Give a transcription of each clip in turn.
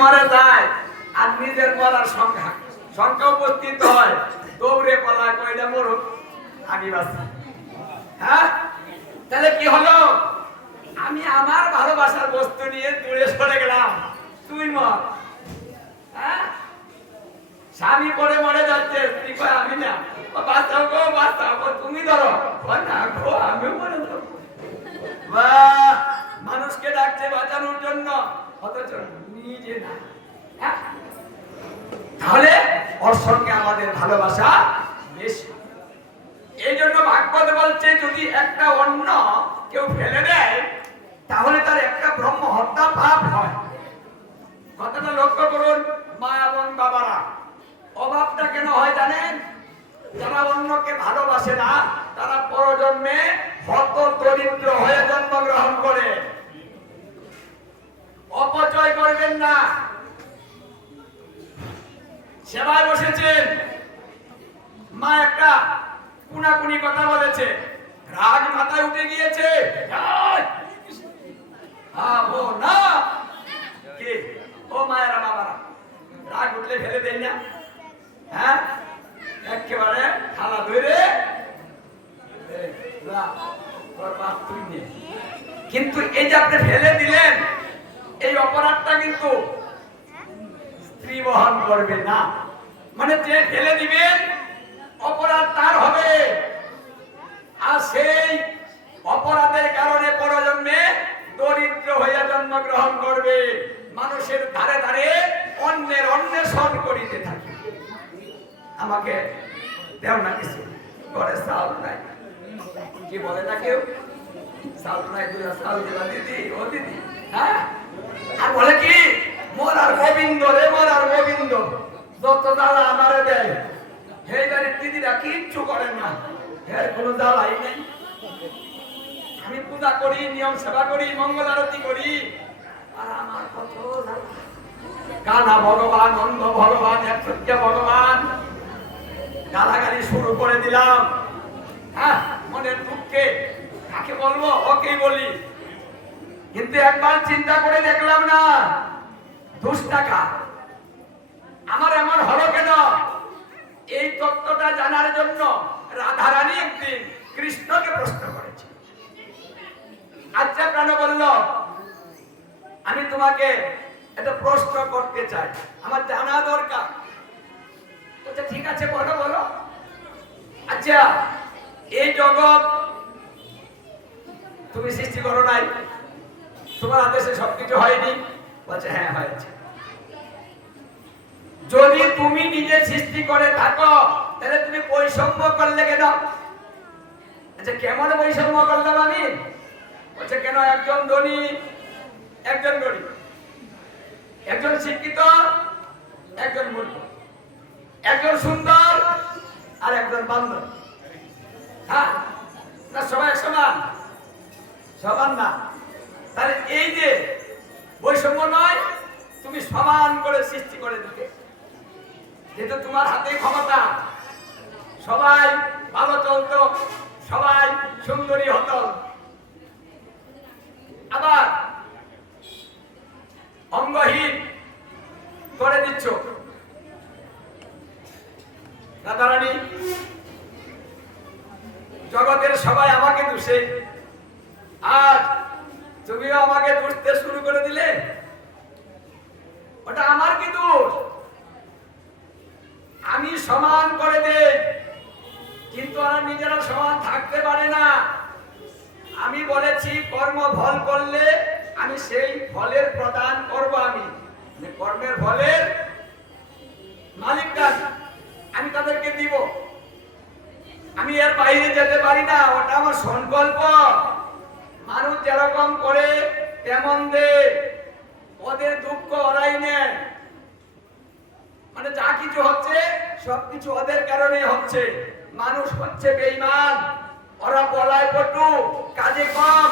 মরে যায় আর নিজের মরার সংখ্যা উপস্থিত হয়, দৌড়ে পালায় কয়টা মরুক আমি বাঁচি। হ্যাঁ, তাহলে কি হলো? আমি আমার ভালোবাসার বস্তু নিয়ে দূরে সরে গেলাম, তুই মর। হ্যাঁ, স্বামী পরে মরে যাচ্ছে, স্ত্রী কয় আমি না, বাঁচাও গো বাঁচাও গো, তুমি ধরো, না গো আমিও মরে যাবো। বাহ, মানুষকে ডাকছে বাঁচানোর জন্য, অথচ নিজে না। হ্যাঁ, তাহলে ওর সঙ্গে আমাদের ভালোবাসা বেশি। এই জন্য ভাগবত বলছে যদি একটা অন্ন কেউ ফেলে দেয় তাহলে তার একটা ব্রহ্ম হত্যা পাপ হয়। কথাটা লক্ষ্য করুন মা এবং বাবারা। অভাবটা কেন হয় জানেন? যারা অন্যকে ভালোবাসে না তারা পরজন্মে হত দরিদ্র হয়ে জন্মগ্রহণ করে। অপচয় করবেন না। সেবায় বসেছেন, মা একটা কুনাকুনি কথা বলেছে, রাগ মাথায় উঠে গিয়েছে, না কি ও মায়েরা বাবারা, রাগ উঠলে ফেলে দেয় না? হ্যাঁ, একেবারে থালা ধরে কিন্তু এই যে আপনি ফেলে দিলেন, এই অপরাধটা কিন্তু স্ত্রী বহন করবে না। মানে যে ফেলে দিবেন অপরাধ তার হবে, আর সেই অপরাধের কারণে পরজন্মে দরিদ্র হইয়া জন্মগ্রহণ করবে। মানুষের ধারে ধারে অন্যের অন্বেষণ করিতে থাকে। আমাকে দেও না কিছু, ঘরে চাল নাই, কি বলে না কেউ, চাল নাই, দুটা চাল দিলা দিদি, ও দিদি। হ্যাঁ, আর বলে কি মোর আর গোবিন্দ রে, মোর আর গোবিন্দ, যত জ্বালা আমারে দেয়। সেই বাড়ির দিদিরা কিচ্ছু করেন না, এর কোনো জ্বালাই নেই। আমি পূজা করি, নিয়ম সেবা করি, মঙ্গল আরতি করি, আর আমার কত কানা ভগবান, অন্ধ ভগবান, একসত্য ভগবান, গালাগালি শুরু করে দিলাম। হ্যাঁ, মনের দুঃখে কাকে বলবো, ওকেই বলি। কিন্তু একবার চিন্তা করে দেখলাম না দুষ্টাকা আমার এমন হলো কেন? এই তত্ত্বটা জানার জন্য রাধারানী একদিন কৃষ্ণকে প্রশ্ন করেছে। আচ্ছা প্রাণ বলল, আমি তোমাকে একটা প্রশ্ন করতে চাই, আমার জানা দরকার। বলছে ঠিক আছে বলো বলো। আচ্ছা, এই জগৎ তুমি সৃষ্টি করো নাই, তোমার আদেশে সবকিছু হয়নি? বলছে হ্যাঁ হয়েছে। যদি তুমি নিজে সৃষ্টি করে থাকো তাহলে তুমি বৈষম্য করলে কেন? আচ্ছা, কেমন বৈষম্য করলাম আমি? বলছে কেন, একজন ধনী একজন গরিব, একজন শিক্ষিত একজন মূর্খ, একজন সুন্দর আর একজন বান্দর। হ্যাঁ, না সবাই সমান? সমান না। তাহলে এই যে বৈষম্য নয়, তুমি সমান করে সৃষ্টি করে দিতে, যেহেতু তোমার হাতে ক্ষমতা, সবাই ভালো চলতো, সবাই সুন্দরী হতো। আবার অঙ্গহীন করে দিচ্ছ। রাধারানী, জগতের সবাই আমাকে দোষে, আর তুমিও আমাকে দোষতে শুরু করে দিলে। ওটা আমার কি দোষ? আমি সমান করে দেই, কিন্তু ওরা নিজেরা সমান থাকতে পারে না। আমি বলেছি কর্ম ফল করলে আমি সেই ফলের প্রদান করব। আমি কর্মের ফলের মালিকটা আমি তাদেরকে দিব। আমি এর বাইরে যেতে পারি না, ওটা আমার সংকল্প। মানুষ যেরকম করে তেমন দে, ওদের দুঃখ ওরাই নেয়। মানে যা কিছু হচ্ছে সবকিছু ওদের কারণে হচ্ছে। মানুষ হচ্ছে বেঈমান, ওরা বলায় পটু, কাজে কম,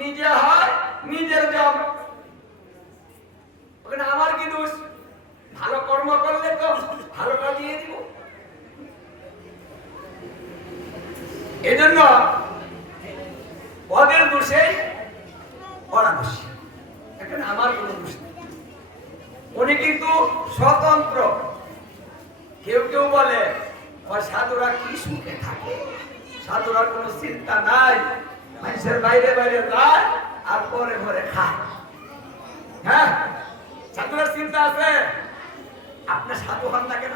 নিজে হয় নিজের জম। ওখানে আমার কি দোষ? ভালো কর্ম করলে তো ভালোটা দিয়ে দিব। এজন্য ওদের দোষে ওরা দোষী, এখানে আমার কোনো দোষ নেই। উনি কিন্তু স্বতন্ত্র। কেউ কেউ বলে সাধুরা কি সুখে থাকে, সাধুরা কোনো চিন্তা নাই, মানুষের বাইরে বাইরে যায় আর পরে পরে খায়। হ্যাঁ, সাধুরার চিন্তা আছে। আপনার সাধু হন না কেন?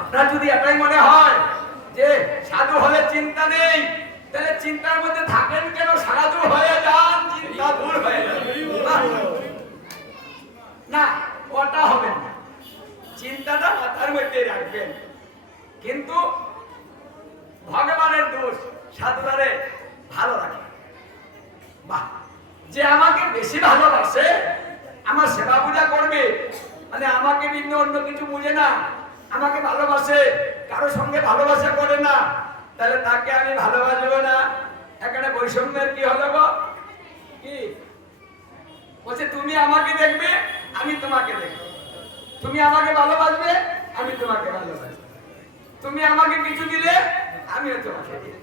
আপনার যদি এটাই মনে হয় যে সাধু হলে চিন্তা নেই, তাহলে চিন্তার মধ্যে থাকেন কেন? সাধু হয়ে যান, চিন্তা দূর হয়ে যাবে। না, ওটা হবে না। চিন্তাটা মাথার মধ্যে রাখবেন, কিন্তু ভগবানের দোষ সাধুরারে ভালো রাখে। বাহ, যে আমাকে বেশি ভালোবাসে, আমার সেবা পূজা করবে, মানে আমাকে ভিন্ন অন্য কিছু বুঝে না, আমাকে ভালোবাসে, কারো সঙ্গে ভালোবাসা করে না, তাহলে তাকে আমি ভালোবাসবো না। এখানে বৈষম্যের কি হলো গো? কি বলছে, তুমি আমাকে দেখবে, আমি তোমাকে দেখবো, তুমি আমাকে ভালোবাসবে, আমি তোমাকে ভালোবাসবো, তুমি আমাকে কিছু দিলে আমিও তোমাকে দিই।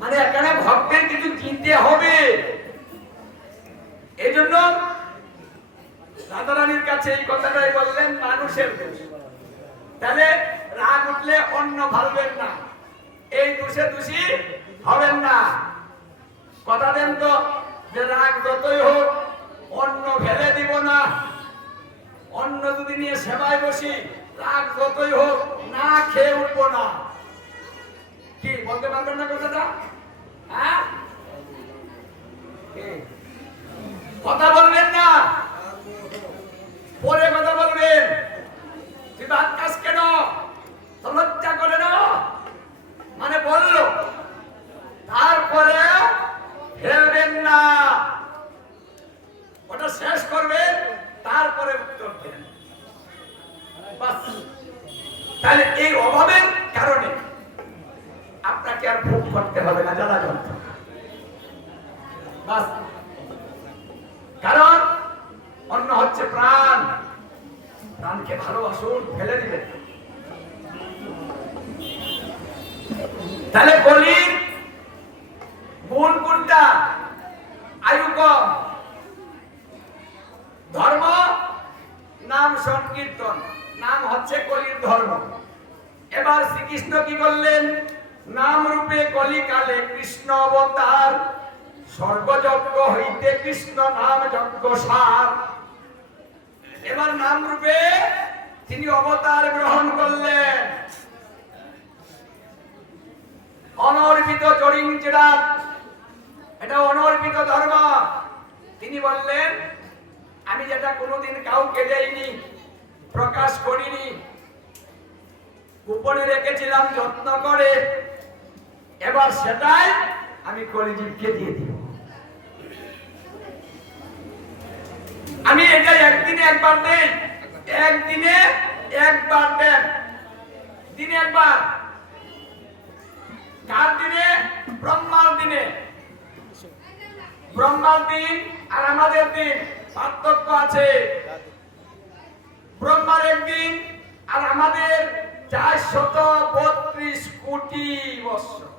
মানে এখানে ভক্তের কিছু চিনতে হবে। এই জন্য রাধারানীর কাছে এই কথাটাই বললেন, মানুষের দোষ। তাহলে রাগ উঠলে অন্য ভাববেন না, এই দোষে দোষী হবেন না। কথা দেন তো যে রাগ যতই হোক অন্য ফেলে দিব না, অন্য যদি নিয়ে সেবায় বসি, রাগ যতই হোক না খেয়ে উঠবো না। কি বলতে পারবেন না কথাটা? হ্যাঁ, কথা বলবেন না, পরে কথা বলবেন। তুই বাদ কাজ কেন, তো লজ্জা করে না, মানে বললো, তারপরে ফেলবেন না, ওটা শেষ করবেন, তারপরে উত্তর দেন। তাহলে এই অভাবের কারণে আপনাকে আর ভোগ করতে হবে না জ্বালা যন্ত্রণা। বাস, কারণ অন্য হচ্ছে প্রাণ, প্রাণকে ভালোবাসুন, ফেলে দিবেন। তাহলে কলির গুণ কোনটা? আয়ু কম, ধর্ম নাম সংকীর্তন, নাম হচ্ছে কলির ধর্ম। এবার শ্রীকৃষ্ণ কি করলেন? নাম রূপে কলিকালে কৃষ্ণ অবতার, স্বর্গযজ্ঞ হইতে কৃষ্ণ নাম যজ্ঞ সার। এবার নাম রূপে তিনি অবতার গ্রহণ করলেন। অনর্পিত জড়িঞ্চড়া, এটা অনর্পিত ধর্ম। তিনি বললেন, আমি যেটা কোনোদিন কাউকে দেইনি, প্রকাশ করিনি, গোপনে রেখেছিলাম যত্ন করে, এবার সেটাই আমি কলিযুগকে দিয়ে দিব। আমি এটা একদিনে একবার দেই, একদিনে একবার দেন, দিনে একবার। কার দিনে? ব্রহ্মার দিনে। ব্রহ্মার দিন আর আমাদের দিন পার্থক্য আছে। ব্রহ্মার একদিন আর আমাদের 432 কোটি বৎসর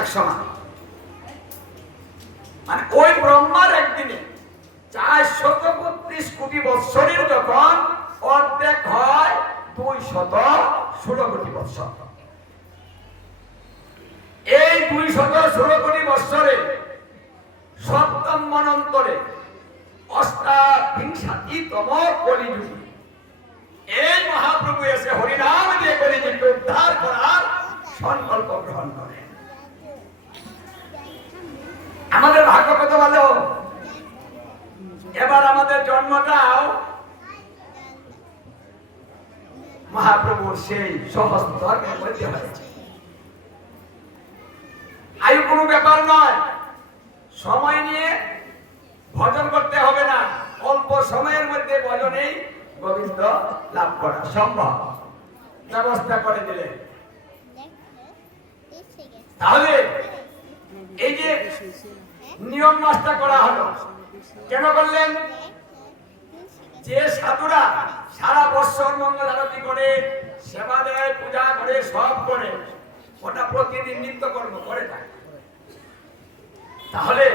একসমান। মানে ওই ব্রহ্মার একদিনে 432 কোটি বৎসরের যখন অর্ধেক হয় 216 কোটি বৎসর। এই 216 কোটি বৎসরে সপ্তম মন্বন্তরে অষ্টাবিংশতিতম কলিযুগে এই মহাপ্রভু এসে হরিনাম দিয়ে কলিযুগকে উদ্ধার করার সংকল্প গ্রহণ করেন। আমাদের ভাগ্য কত ভালো, এবার আমাদের জন্মটাও মহাপ্রভুর সেই সহজ ধর্মের মধ্যে হয়েছে। আয়ু কোনো ব্যাপার নয়, সময় নিয়ে ভজন করতে হবে না, অল্প সময়ের মধ্যে ভজনেই গোবিন্দ লাভ করা সম্ভব, ব্যবস্থা করে দিলেন। তাহলে এই যে নিয়ম মাস্টার করা হলো, কেন করলেন? যে সাধুরা সারা বছর মঙ্গল আরতি করে, সেবা দেয়, পূজা করে, সব করে, ওটা প্রতিদিন নিত্য কর্ম করে থাকে। তাহলে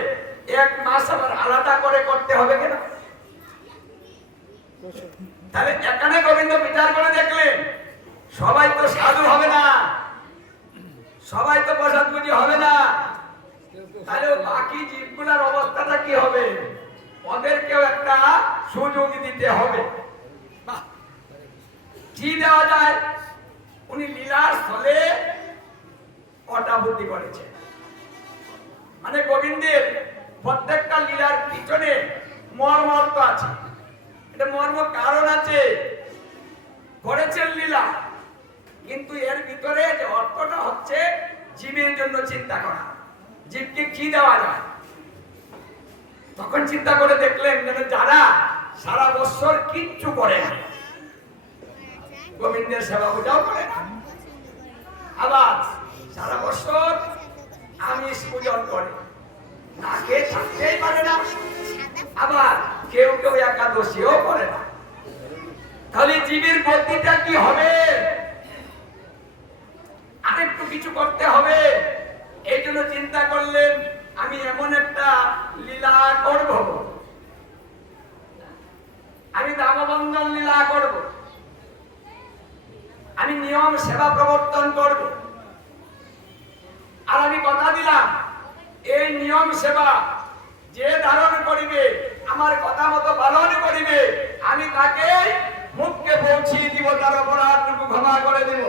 এক মাস আবার আলাদা করে করতে হবে কেন? তাহলে এখানে গোবিন্দ বিচার করে দেখলেন সবাই তো সাধু হবে না, সবাই তো প্রসাদ বুঝি হবে না, তাহলে বাকি জীবগুলার অবস্থাটা কি হবে? ওদেরকেও একটা সুযোগ দিতে হবে। কি দেওয়া যায়? উনি লীলার স্থলে কটা বুদ্ধি করেছেন, মানে গোবিন্দের প্রত্যেকটা লীলার পিছনে মর্ম অর্থ আছে, এটা মর্ম কারণ আছে। করেছেন লীলা, কিন্তু এর ভিতরে যে অর্থটা হচ্ছে জীবের জন্য চিন্তা করা, জীবকে কি দেওয়া যায়। তখন চিন্তা করে দেখলেন যেন যারা সারা বছর কিচ্ছু করে না, গোবিন্দের সেবা পূজাও করে না, আবার সারা বছর আমিষ পূজন করে, না খেয়ে থাকতেই পারে না, আবার কেউ কেউ একাদশীও করে না, তাহলে জীবের গতিটা কি হবে? আরেকটু কিছু করতে হবে। এই জন্য চিন্তা করলেন আমি এমন একটা লীলা করব, আমি দামবন্ধন লীলা করব, আমি নিয়ম সেবা প্রবর্তন করব। আর আমি কথা দিলাম এই নিয়ম সেবা যে ধারণ করিবে, আমার কথা মতো পালন করিবে, আমি তাকে মুখকে পৌঁছিয়ে দিব, তার অপরাধটুকু ক্ষমা করে দেব।